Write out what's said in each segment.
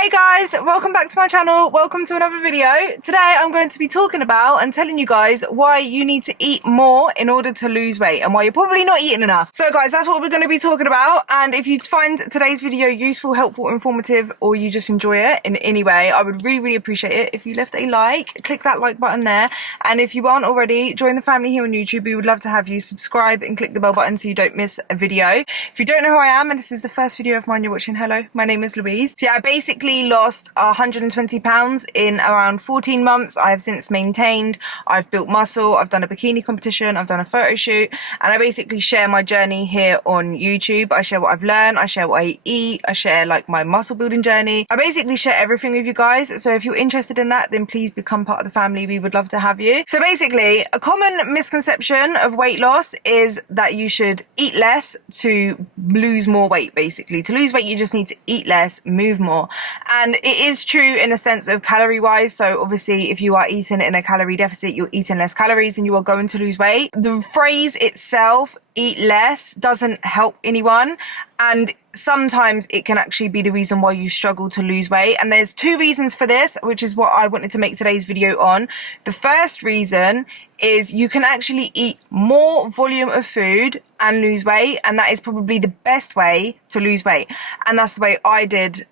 Hey guys, welcome back to my channel. Welcome to another video. Today I'm going to be talking about and telling you guys why you need to eat more in order to lose weight and why you're probably not eating enough. So guys, that's what we're going to be talking about, and if you find today's video useful, helpful, informative, or you just enjoy it in any way, I would really appreciate it if you left a like. Click that like button there, and if you aren't already, join the family here on YouTube. We would love to have you subscribe and click the bell button so you don't miss a video. If you don't know who I am and this is the first video of mine you're watching, hello, my name is Louise. So yeah, I basically lost 120 pounds in around 14 months. I have since maintained. I've built muscle. I've done a bikini competition. I've done a photo shoot, and I basically share my journey here on YouTube. I share what I've learned. I share what I eat. I share like my muscle building journey. I basically share everything with you guys. So if you're interested in that, then please become part of the family. We would love to have you. So basically, a common misconception of weight loss is that you should eat less to lose more weight. Basically, to lose weight, you just need to eat less, move more. And it is true in a sense of calorie wise. So obviously if you are eating in a calorie deficit, you're eating less calories and you are going to lose weight. The phrase itself, eat less, doesn't help anyone, and sometimes it can actually be the reason why you struggle to lose weight. And there's two reasons for this, which is what I wanted to make today's video on. The first reason is you can actually eat more volume of food and lose weight, and that is probably the best way to lose weight, and that's the way I did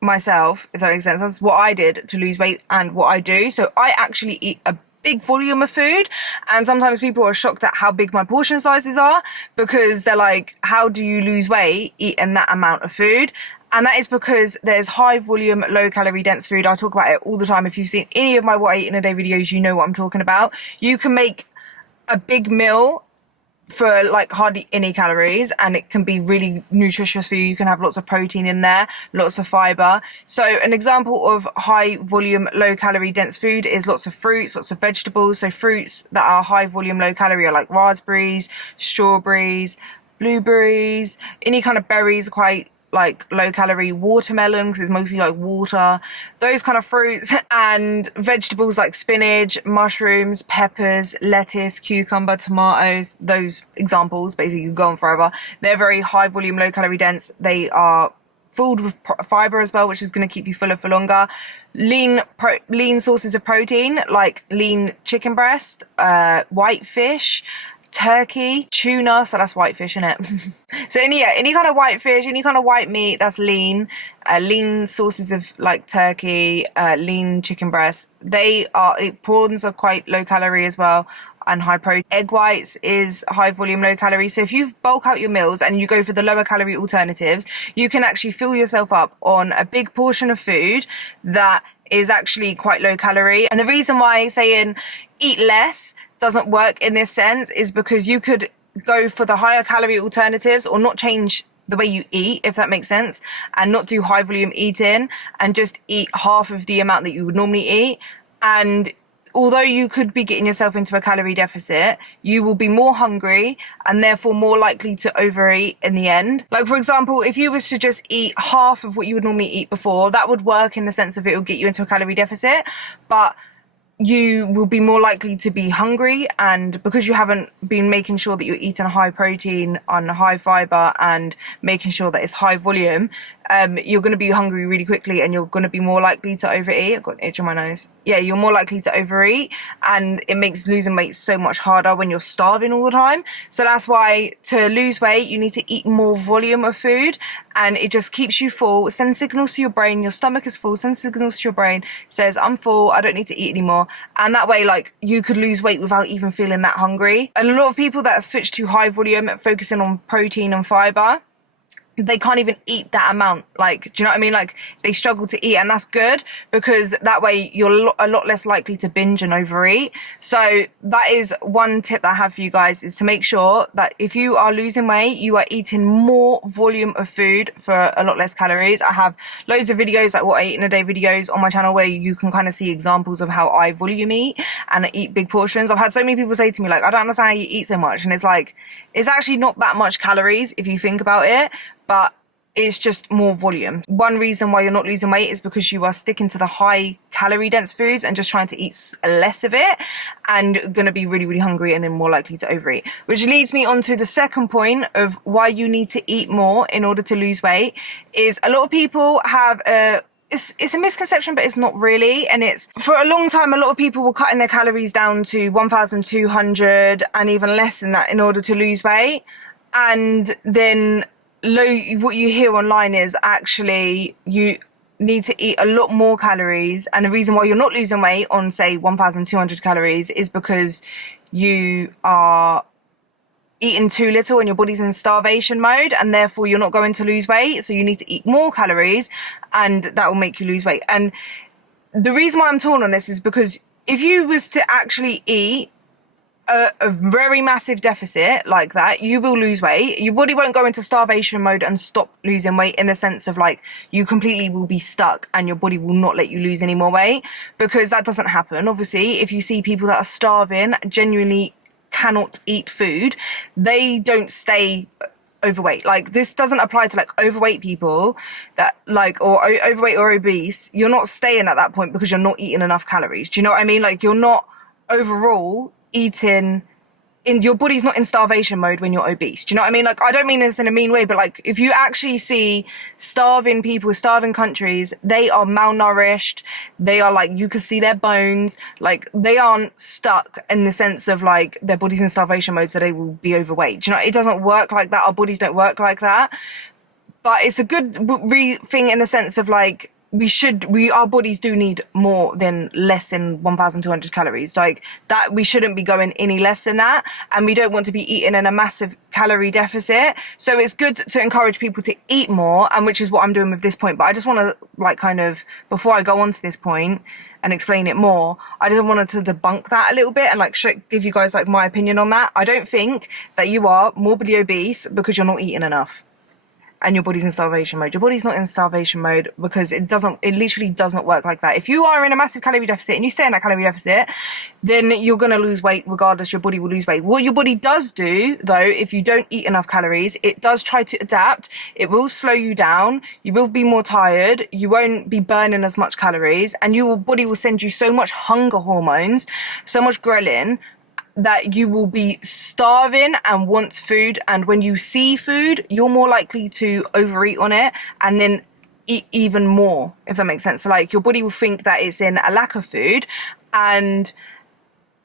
myself, if that makes sense. That's what I did to lose weight and what I do. So I actually eat a big volume of food, and sometimes people are shocked at how big my portion sizes are, because they're like, how do you lose weight eating that amount of food? And that is because there's high volume, low calorie dense food. I talk about it all the time. If you've seen any of my what I eat in a day videos, you know what I'm talking about. You can make a big meal for like hardly any calories, and it can be really nutritious for you. You can have lots of protein in there, lots of fiber. So an example of high volume, low calorie dense food is lots of fruits, lots of vegetables. So fruits that are high volume, low calorie are like raspberries, strawberries, blueberries, any kind of berries are quite like low calorie. Watermelon, because it's mostly like water, those kind of fruits. And vegetables like spinach, mushrooms, peppers, lettuce, cucumber, tomatoes, those examples, basically you go on forever. They're very high volume, low calorie dense. They are filled with fiber as well, which is going to keep you fuller for longer. Lean sources of protein like lean chicken breast, white fish, turkey, tuna, so that's white fish, innit? So any kind of white fish, any kind of white meat, that's lean. Lean sources of like turkey, lean chicken breast, prawns are quite low calorie as well, and high protein. Egg whites is high volume, low calorie. So if you bulk out your meals and you go for the lower calorie alternatives, you can actually fill yourself up on a big portion of food that is actually quite low calorie. And the reason why saying eat less doesn't work in this sense is because you could go for the higher calorie alternatives or not change the way you eat, if that makes sense, and not do high volume eating and just eat half of the amount that you would normally eat. And although you could be getting yourself into a calorie deficit, you will be more hungry and therefore more likely to overeat in the end. Like for example, if you was to just eat half of what you would normally eat before, that would work in the sense of it will get you into a calorie deficit, but you will be more likely to be hungry, and because you haven't been making sure that you're eating high protein and high fiber and making sure that it's high volume, you're going to be hungry really quickly, and you're going to be more likely to overeat. I've got an itch on my nose. Yeah, you're more likely to overeat, and it makes losing weight so much harder when you're starving all the time. So that's why to lose weight, you need to eat more volume of food, and it just keeps you full. Sends signals to your brain. Your stomach is full. Sends signals to your brain. Says, I'm full. I don't need to eat anymore. And that way, like, you could lose weight without even feeling that hungry. And a lot of people that switch to high volume, focusing on protein and fiber, they can't even eat that amount. Like, do you know what I mean? Like, they struggle to eat, and that's good because that way you're a lot less likely to binge and overeat. So that is one tip that I have for you guys, is to make sure that if you are losing weight, you are eating more volume of food for a lot less calories. I have loads of videos, like what I eat in a day videos on my channel, where you can kind of see examples of how I volume eat and I eat big portions. I've had so many people say to me, like, I don't understand how you eat so much. And it's like, it's actually not that much calories if you think about it, but it's just more volume. One reason why you're not losing weight is because you are sticking to the high calorie dense foods and just trying to eat less of it, and you're going to be really hungry and then more likely to overeat. Which leads me on to the second point of why you need to eat more in order to lose weight. Is a lot of people have it's a misconception, but it's not really. And it's, for a long time, a lot of people were cutting their calories down to 1,200 and even less than that in order to lose weight. And then what you hear online is actually you need to eat a lot more calories, and the reason why you're not losing weight on, say, 1,200 calories is because you are eating too little and your body's in starvation mode, and therefore you're not going to lose weight. So you need to eat more calories, and that will make you lose weight. And the reason why I'm torn on this is because if you was to actually eat a very massive deficit like that, you will lose weight. Your body won't go into starvation mode and stop losing weight, in the sense of like you completely will be stuck and your body will not let you lose any more weight, because that doesn't happen. Obviously, if you see people that are starving, genuinely cannot eat food, they don't stay overweight. Like, this doesn't apply to like overweight people that like, or overweight or obese. You're not staying at that point because you're not eating enough calories. Do you know what I mean? Like, you're not overall eating in, your body's not in starvation mode when you're obese. Do you know what I mean? Like, I don't mean this in a mean way, but like, if you actually see starving people, starving countries, they are malnourished. They are like, you can see their bones. Like, they aren't stuck in the sense of like their body's in starvation mode, so they will be overweight. Do you know, it doesn't work like that. Our bodies don't work like that. But it's a good thing in the sense of like, our bodies do need more than less than 1,200 calories. Like that, we shouldn't be going any less than that. And we don't want to be eating in a massive calorie deficit. So it's good to encourage people to eat more, and which is what I'm doing with this point. But I just want to like kind of, before I go on to this point and explain it more, I just wanted to debunk that a little bit and like give you guys like my opinion on that. I don't think that you are morbidly obese because you're not eating enough and your body's in starvation mode. Your body's not in starvation mode because it literally does not work like that. If you are in a massive calorie deficit and you stay in that calorie deficit, then you're going to lose weight regardless. Your body will lose weight. What your body does do, though, if you don't eat enough calories, it does try to adapt. It will slow you down. You will be more tired. You won't be burning as much calories, and your body will send you so much hunger hormones, so much ghrelin, that you will be starving and want food. And when you see food, you're more likely to overeat on it and then eat even more, if that makes sense. So like, your body will think that it's in a lack of food, and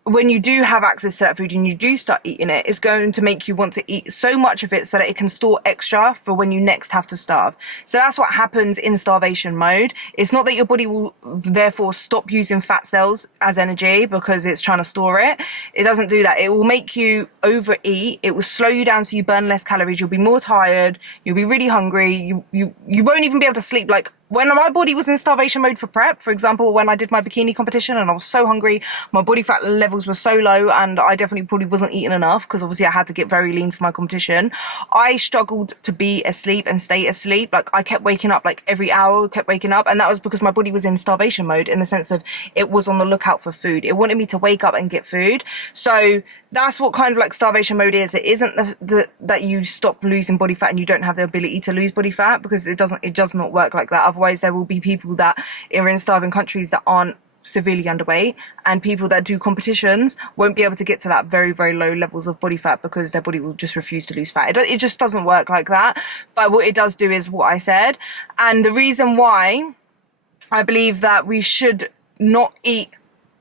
when you do have access to that food and you do start eating it, it's going to make you want to eat so much of it so that it can store extra for when you next have to starve. So that's what happens in starvation mode. It's not that your body will therefore stop using fat cells as energy because it's trying to store it. It doesn't do that. It will make you overeat. It will slow you down so you burn less calories. You'll be more tired. You'll be really hungry. You won't even be able to sleep. Like, when my body was in starvation mode for prep, for example, when I did my bikini competition and I was so hungry, my body fat levels were so low, and I definitely probably wasn't eating enough because obviously I had to get very lean for my competition. I struggled to be asleep and stay asleep. Like, I kept waking up like every hour, kept waking up, and that was because my body was in starvation mode, in the sense of it was on the lookout for food. It wanted me to wake up and get food. So that's what kind of like starvation mode is. It isn't that you stop losing body fat and you don't have the ability to lose body fat, because it does not work like that. Otherwise, there will be people that are in starving countries that aren't severely underweight, and people that do competitions won't be able to get to that very, very low levels of body fat because their body will just refuse to lose fat. It just doesn't work like that. But what it does do is what I said. And the reason why I believe that we should not eat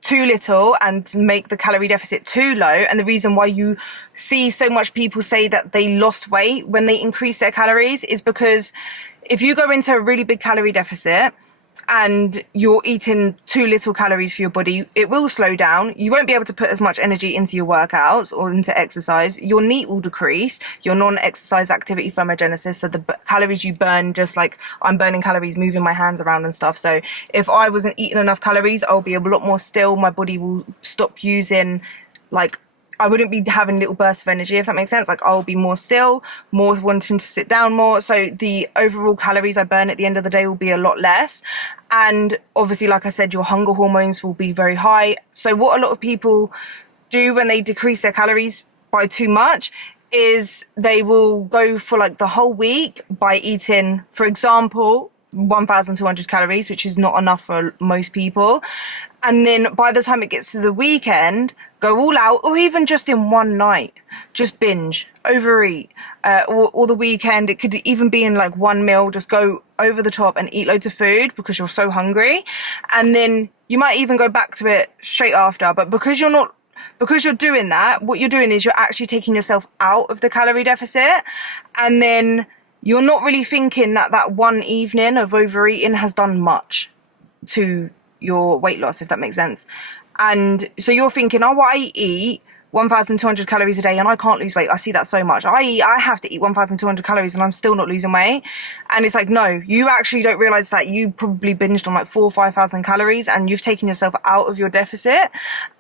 too little and make the calorie deficit too low, and the reason why you see so much people say that they lost weight when they increase their calories, is because if you go into a really big calorie deficit and you're eating too little calories for your body, it will slow down. You won't be able to put as much energy into your workouts or into exercise. Your NEAT will decrease, your non-exercise activity thermogenesis. So the calories you burn, just like I'm burning calories moving my hands around and stuff. So if I wasn't eating enough calories, I'll be a lot more still. My body will stop using, like, I wouldn't be having little bursts of energy, if that makes sense. Like, I'll be more still, more wanting to sit down more. So the overall calories I burn at the end of the day will be a lot less. And obviously, like I said, your hunger hormones will be very high. So what a lot of people do when they decrease their calories by too much is they will go for like the whole week by eating, for example, 1,200 calories, which is not enough for most people. And then by the time it gets to the weekend, go all out, or even just in one night, just binge, overeat, or the weekend. It could even be in like one meal, just go over the top and eat loads of food because you're so hungry. And then you might even go back to it straight after. But because you're doing that, what you're doing is you're actually taking yourself out of the calorie deficit. And then you're not really thinking that one evening of overeating has done much to your weight loss, if that makes sense. And so you're thinking, oh, well, I eat 1,200 calories a day and I can't lose weight. I see that so much. I have to eat 1,200 calories and I'm still not losing weight. And it's like, no, you actually don't realize that you probably binged on like 4,000 or 5,000 calories and you've taken yourself out of your deficit.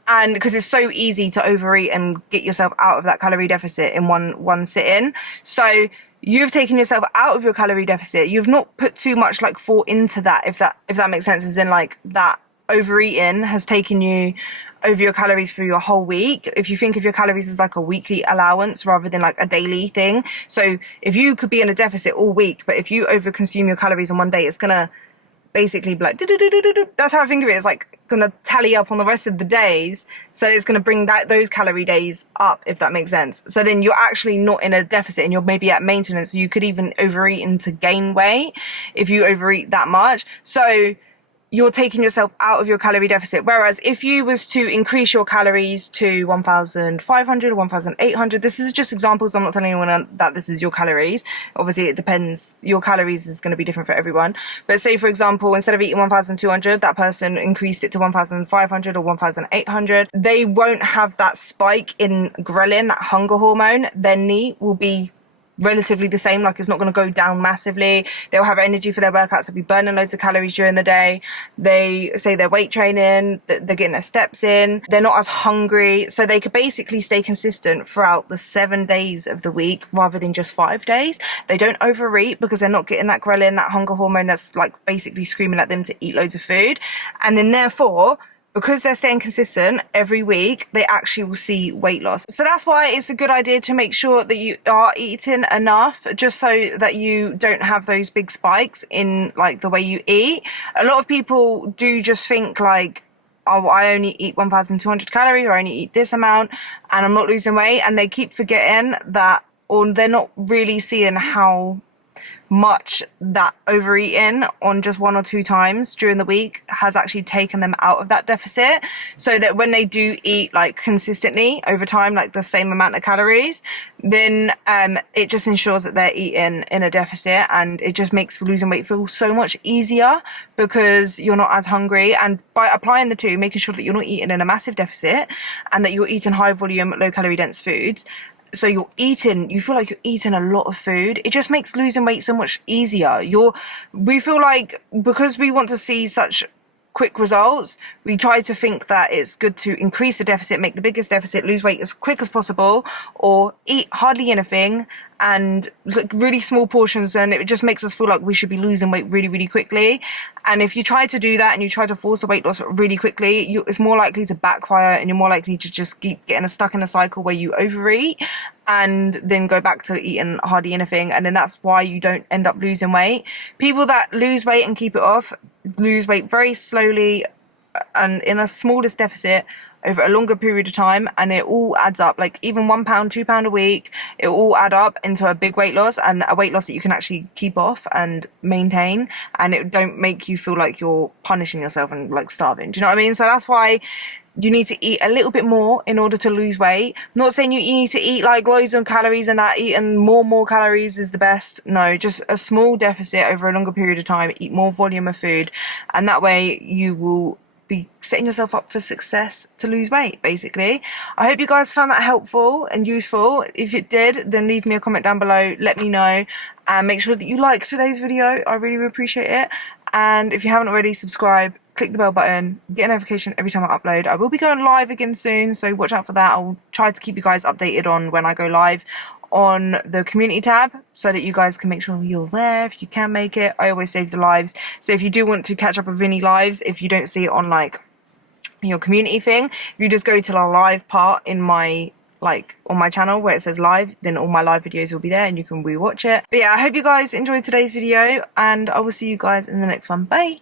And because it's so easy to overeat and get yourself out of that calorie deficit in one sitting. So you've taken yourself out of your calorie deficit. You've not put too much like thought into that, if that makes sense, as in like that overeating has taken you over your calories for your whole week. If you think of your calories as like a weekly allowance rather than like a daily thing. So if you could be in a deficit all week, but if you overconsume your calories in one day, it's gonna basically be like, that's how I think of it. It's like gonna tally up on the rest of the days, so it's gonna bring those calorie days up, if that makes sense. So then you're actually not in a deficit and you're maybe at maintenance. You could even overeat and to gain weight if you overeat that much. So you're taking yourself out of your calorie deficit. Whereas if you was to increase your calories to 1,500 or 1,800, this is just examples. I'm not telling anyone that this is your calories. Obviously, it depends. Your calories is going to be different for everyone. But say, for example, instead of eating 1,200, that person increased it to 1,500 or 1,800. They won't have that spike in ghrelin, that hunger hormone. Their NEAT will be relatively the same, like it's not going to go down massively. They'll have energy for their workouts, they'll be burning loads of calories during the day. They say they're weight training, they're getting their steps in, they're not as hungry, so they could basically stay consistent throughout the 7 days of the week rather than just 5 days. They don't overeat because they're not getting that ghrelin, that hunger hormone that's like basically screaming at them to eat loads of food. And then therefore, because they're staying consistent every week, they actually will see weight loss. So that's why it's a good idea to make sure that you are eating enough, just so that you don't have those big spikes in like the way you eat. A lot of people do just think like, oh, I only eat 1,200 calories, or I only eat this amount and I'm not losing weight. And they keep forgetting that, or they're not really seeing how much that overeating on just 1 or 2 times during the week has actually taken them out of that deficit, so that when they do eat like consistently over time, like the same amount of calories, then it just ensures that they're eating in a deficit, and it just makes losing weight feel so much easier because you're not as hungry. And by applying the two, making sure that you're not eating in a massive deficit and that you're eating high volume, low calorie dense foods, so you feel like you're eating a lot of food, it just makes losing weight so much easier. We feel like, because we want to see such quick results, we try to think that it's good to increase the deficit, make the biggest deficit, lose weight as quick as possible, or eat hardly anything and like really small portions, and it just makes us feel like we should be losing weight really, really quickly. And if you try to do that and you try to force a weight loss really quickly, it's more likely to backfire, and you're more likely to just keep getting stuck in a cycle where you overeat and then go back to eating hardly anything, and then that's why you don't end up losing weight. People that lose weight and keep it off lose weight very slowly and in a smallest deficit over a longer period of time, and it all adds up. Like even £1, £2 a week, it will all add up into a big weight loss, and a weight loss that you can actually keep off and maintain, and it don't make you feel like you're punishing yourself and like starving. Do you know what I mean? So that's why you need to eat a little bit more in order to lose weight. I'm not saying you need to eat like loads of calories and that eating more calories is the best. No, just a small deficit over a longer period of time. Eat more volume of food, and that way you will be setting yourself up for success to lose weight, basically. I hope you guys found that helpful and useful. If it did, then leave me a comment down below, let me know, and make sure that you like today's video. I really appreciate it. And if you haven't already, subscribe, click the bell button, get a notification every time I upload. I will be going live again soon, so watch out for that. I'll try to keep you guys updated on when I go live on the community tab, so that you guys can make sure you're there if you can make it. I always save the lives, so if you do want to catch up with any lives, if you don't see it on like your community thing, if you just go to the live part in my on my channel where it says live, then all my live videos will be there and you can rewatch it. But yeah, I hope you guys enjoyed today's video, and I will see you guys in the next one. Bye.